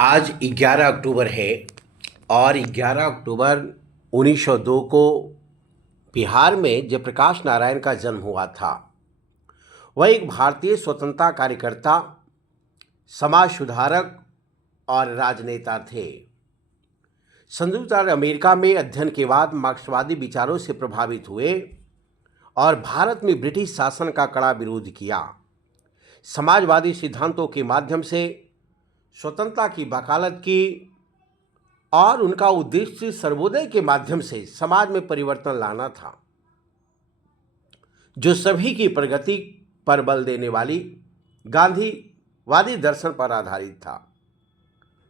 आज 11 अक्टूबर है और 11 अक्टूबर 1902 को बिहार में जयप्रकाश नारायण का जन्म हुआ था। वह एक भारतीय स्वतंत्रता कार्यकर्ता, समाज सुधारक और राजनेता थे। संयुक्त राज्य अमेरिका में अध्ययन के बाद मार्क्सवादी विचारों से प्रभावित हुए और भारत में ब्रिटिश शासन का कड़ा विरोध किया। समाजवादी सिद्धांतों के माध्यम से स्वतंत्रता की वकालत की और उनका उद्देश्य सर्वोदय के माध्यम से समाज में परिवर्तन लाना था, जो सभी की प्रगति पर बल देने वाली गांधीवादी दर्शन पर आधारित था।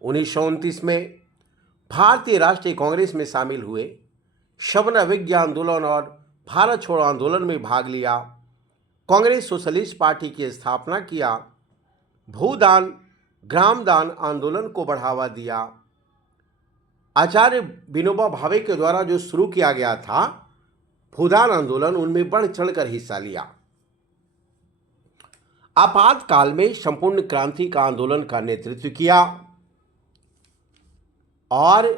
1929 में भारतीय राष्ट्रीय कांग्रेस में शामिल हुए, सवर्ण अवज्ञा आंदोलन और भारत छोड़ो आंदोलन में भाग लिया, कांग्रेस सोशलिस्ट पार्टी की स्थापना किया, भूदान ग्रामदान आंदोलन को बढ़ावा दिया। आचार्य विनोबा भावे के द्वारा जो शुरू किया गया था भूदान आंदोलन, उनमें बढ़ चढ़कर हिस्सा लिया। आपातकाल में संपूर्ण क्रांति का आंदोलन का नेतृत्व किया और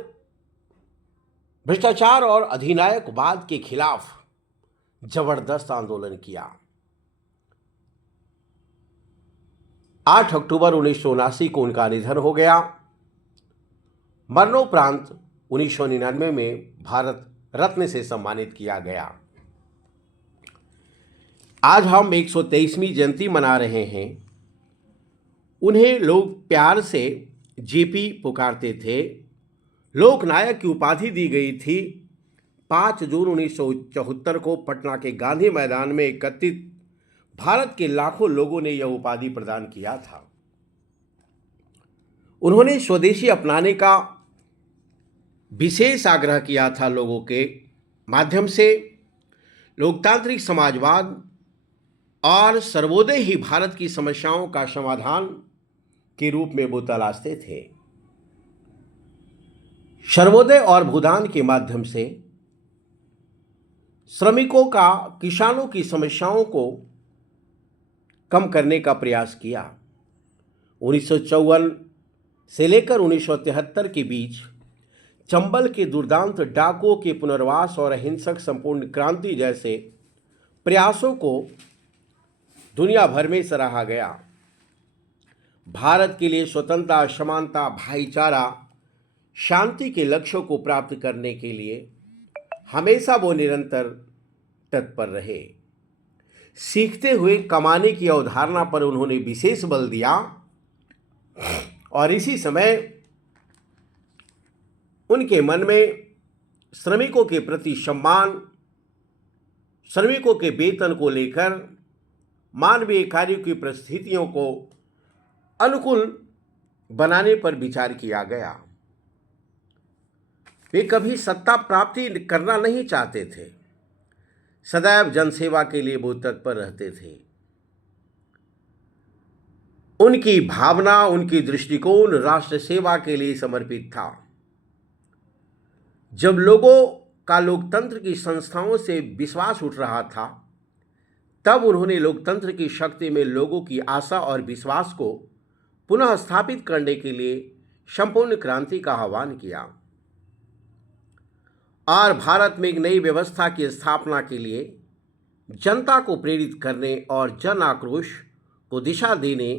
भ्रष्टाचार और अधिनायकवाद के खिलाफ जबरदस्त आंदोलन किया। 8 अक्टूबर 1979 को उनका निधन हो गया। मरणोपरांत 1999 में भारत रत्न से सम्मानित किया गया। आज हम 123वीं जयंती मना रहे हैं। उन्हें लोग प्यार से जेपी पुकारते थे। लोकनायक की उपाधि दी गई थी। 5 जून 1974 को पटना के गांधी मैदान में एकत्रित भारत के लाखों लोगों ने यह उपाधि प्रदान किया था। उन्होंने स्वदेशी अपनाने का विशेष आग्रह किया था। लोगों के माध्यम से लोकतांत्रिक समाजवाद और सर्वोदय ही भारत की समस्याओं का समाधान के रूप में वो तलाशते थे। सर्वोदय और भूदान के माध्यम से श्रमिकों का, किसानों की समस्याओं को कम करने का प्रयास किया। 1954 से लेकर 1973 के बीच चंबल के दुर्दांत डाकुओं के पुनर्वास और अहिंसक संपूर्ण क्रांति जैसे प्रयासों को दुनिया भर में सराहा गया। भारत के लिए स्वतंत्रता, समानता, भाईचारा, शांति के लक्ष्यों को प्राप्त करने के लिए हमेशा वो निरंतर तत्पर रहे। सीखते हुए कमाने की अवधारणा पर उन्होंने विशेष बल दिया और इसी समय उनके मन में श्रमिकों के प्रति सम्मान, श्रमिकों के वेतन को लेकर मानवीय कार्यों की परिस्थितियों को अनुकूल बनाने पर विचार किया गया। वे कभी सत्ता प्राप्ति करना नहीं चाहते थे। सदैव जनसेवा के लिए वो तत्पर रहते थे। उनकी भावना, उनकी दृष्टिकोण राष्ट्र सेवा के लिए समर्पित था। जब लोगों का लोकतंत्र की संस्थाओं से विश्वास उठ रहा था, तब उन्होंने लोकतंत्र की शक्ति में लोगों की आशा और विश्वास को पुनः स्थापित करने के लिए संपूर्ण क्रांति का आह्वान किया और भारत में एक नई व्यवस्था की स्थापना के लिए जनता को प्रेरित करने और जन आक्रोश को दिशा देने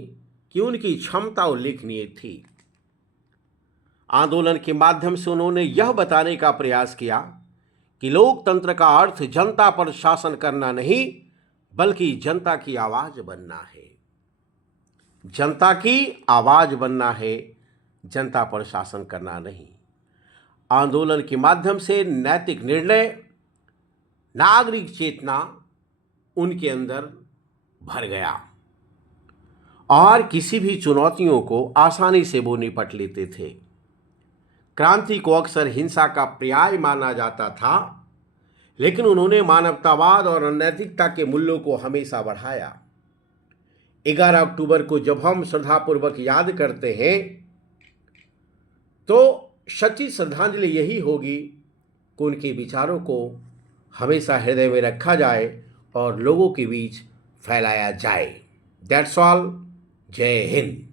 की उनकी क्षमता उल्लेखनीय थी। आंदोलन के माध्यम से उन्होंने यह बताने का प्रयास किया कि लोकतंत्र का अर्थ जनता पर शासन करना नहीं, बल्कि जनता की आवाज बनना है। जनता की आवाज बनना है, जनता पर शासन करना नहीं। आंदोलन के माध्यम से नैतिक निर्णय, नागरिक चेतना उनके अंदर भर गया और किसी भी चुनौतियों को आसानी से वो निपट लेते थे। क्रांति को अक्सर हिंसा का पर्याय माना जाता था, लेकिन उन्होंने मानवतावाद और नैतिकता के मूल्यों को हमेशा बढ़ाया। 11 अक्टूबर को जब हम श्रद्धापूर्वक याद करते हैं तो सच्ची श्रद्धांजलि यही होगी कि उनके विचारों को हमेशा हृदय में रखा जाए और लोगों के बीच फैलाया जाए। That's all. जय हिंद।